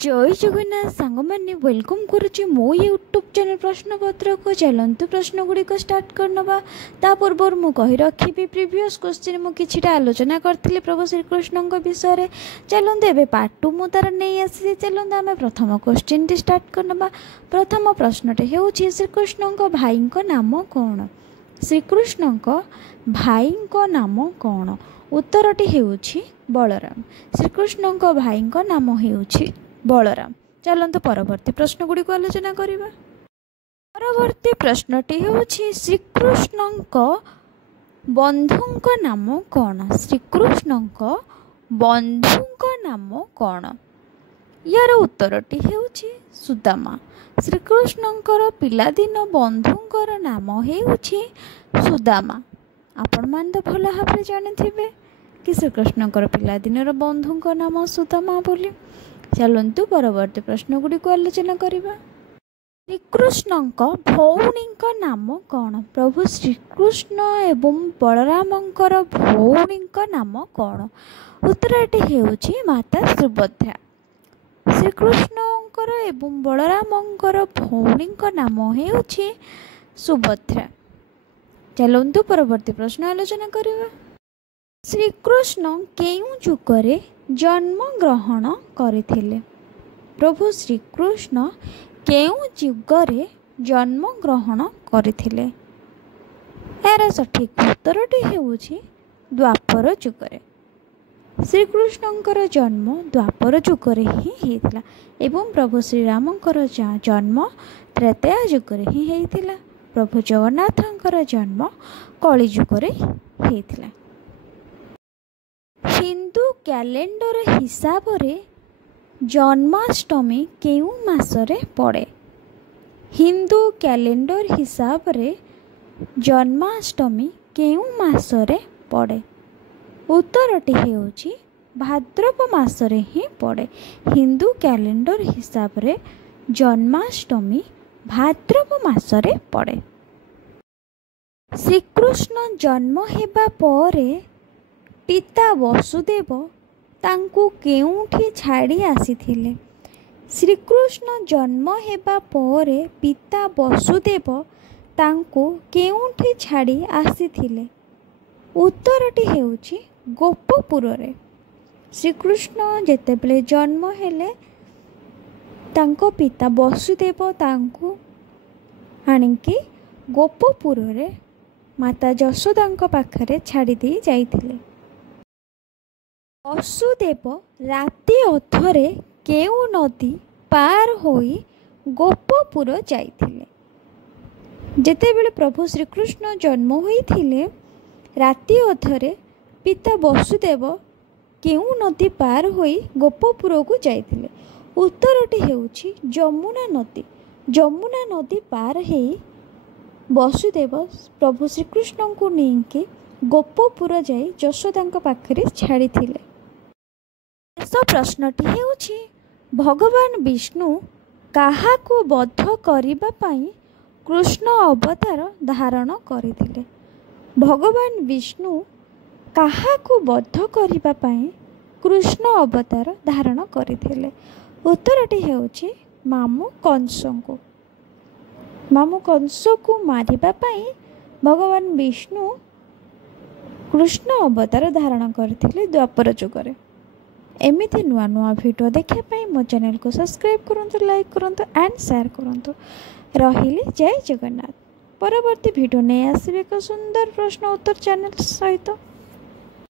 जय जगन्नाथ सांग मैंने वेलकम करुच्ची मो यूट्यूब चैनल प्रश्नपत्र को चलतु प्रश्न गुड़िक स्टार्ट करनवा ता पूर्व मु कही रखी प्रीवियस क्वेश्चन मु किछिटा आलोचना करथिले प्रभु श्रीकृष्ण विषय रे चलते एबे पार्ट 2 मु तार नहीं आसी चलते आम प्रथम क्वेश्चन टी स्टार्ट करनवा। प्रथम प्रश्नटे हेउछि श्रीकृष्ण भाई नाम कौन? श्रीकृष्ण भाई नाम कौन? उत्तरटी हेउछि बलराम। श्रीकृष्ण भाई नाम हेउछि बलराम। चलते परवर्ती प्रश्न गुड़ी को आलोचना करिबा। परवर्ती प्रश्नटी हेउछि श्रीकृष्ण बंधुंक नाम कौन? श्रीकृष्ण बंधुंक नाम कौन? यार उत्तरटी हेउछि सुदामा। श्रीकृष्णंकर पिलादिन बंधुंकर नाम हेउछि सुदामा। आपण मान तो भल भाव जानिथिबे कि श्रीकृष्णंकर पिलादिनर बंधुंक नाम सुदामा बोली। चलतु परवर्ती प्रश्न गुड़ी को आलोचना करिबा। श्रीकृष्णंक भौणींक नाम कौन? प्रभु श्रीकृष्ण एवं बलरामंकर भौणींक नाम कौन? उत्तरटी हेउछि माता सुभद्रा। श्रीकृष्णंकर एवं बलरामंकर भौणींक नाम हेउछि सुभद्रा। चलतु परवर्ती प्रश्न आलोचना करिबा। श्रीकृष्ण केउं जुगरे जन्म ग्रहण करथिले? प्रभु श्रीकृष्ण केउं जुगरे जन्म ग्रहण करथिले? यार सठिक उत्तरटी हेउछि द्वापर जुगरे। श्रीकृष्णंकर जन्म द्वापर जुगरे ही हेइथिला एवं प्रभु श्रीरामंकर जन्म त्रेता जुगरे ही हेइथिला। प्रभु जगन्नाथंकर जन्म कली जुगरे हेइथिला। हिंदू कैलेंडर हिसाब रे जन्माष्टमी केउं मासरे पड़े? हिंदू कैलेंडर हिसाब रे जन्माष्टमी केउं मासरे पड़े? उत्तरटी हेउछि भाद्रव मासरे ही पड़े। हिंदू कैलेंडर हिसाब रे जन्माष्टमी भाद्रव मासरे पड़े। श्रीकृष्ण जन्म हेबा परे पिता वसुदेव तांकु केउंठी छाड़ी आसीथिले? श्रीकृष्ण जन्म हेबा परे पिता वसुदेव तांकु केउंठी छाड़ी आसीथिले? उत्तरटी हेउछि गोपपुर रे। श्रीकृष्ण जेतेबेले जन्म हेले तांको पिता वसुदेव तांकु आनिकी गोपपुर रे माता यशोदांको पाखरे छाड़ी दी जाइथिले। वसुदेव राति अधरे केउ नदी पार होई गोपपुर जाइथिले? जेतेबेले प्रभु श्रीकृष्ण जन्म होइथिले राति अधरे पिता वसुदेव केउ नदी पार होई गोपपुर को जाइथिले? उत्तरटी हेउछि जमुना नदी। जमुना नदी पार हेई वसुदेव प्रभु श्रीकृष्ण को नेइके गोपपुर जाई यशोदांक पाखरे छाड़ीथिले। प्रश्नटी हेउछि भगवान विष्णु काहाकु बद्ध करिबा पई कृष्ण अवतार धारण करथिले? भगवान विष्णु काहाकु बद्ध करिबा पई कृष्ण अवतार धारण करथिले? उत्तरटी हेउछि मामू कंसको। मामू कंस को मारिबा पई भगवान विष्णु कृष्ण अवतार धारण करथिले द्वापर जुगरे। एमिति नुआ नुआ वीडियो देखा पाई मो चैनल को सब्सक्राइब करंतु, लाइक करंतु एंड शेयर करंतु। रहिले जय जगन्नाथ। परवर्ती वीडियो नहीं आसबे एक सुंदर प्रश्न उत्तर चैनल सहित।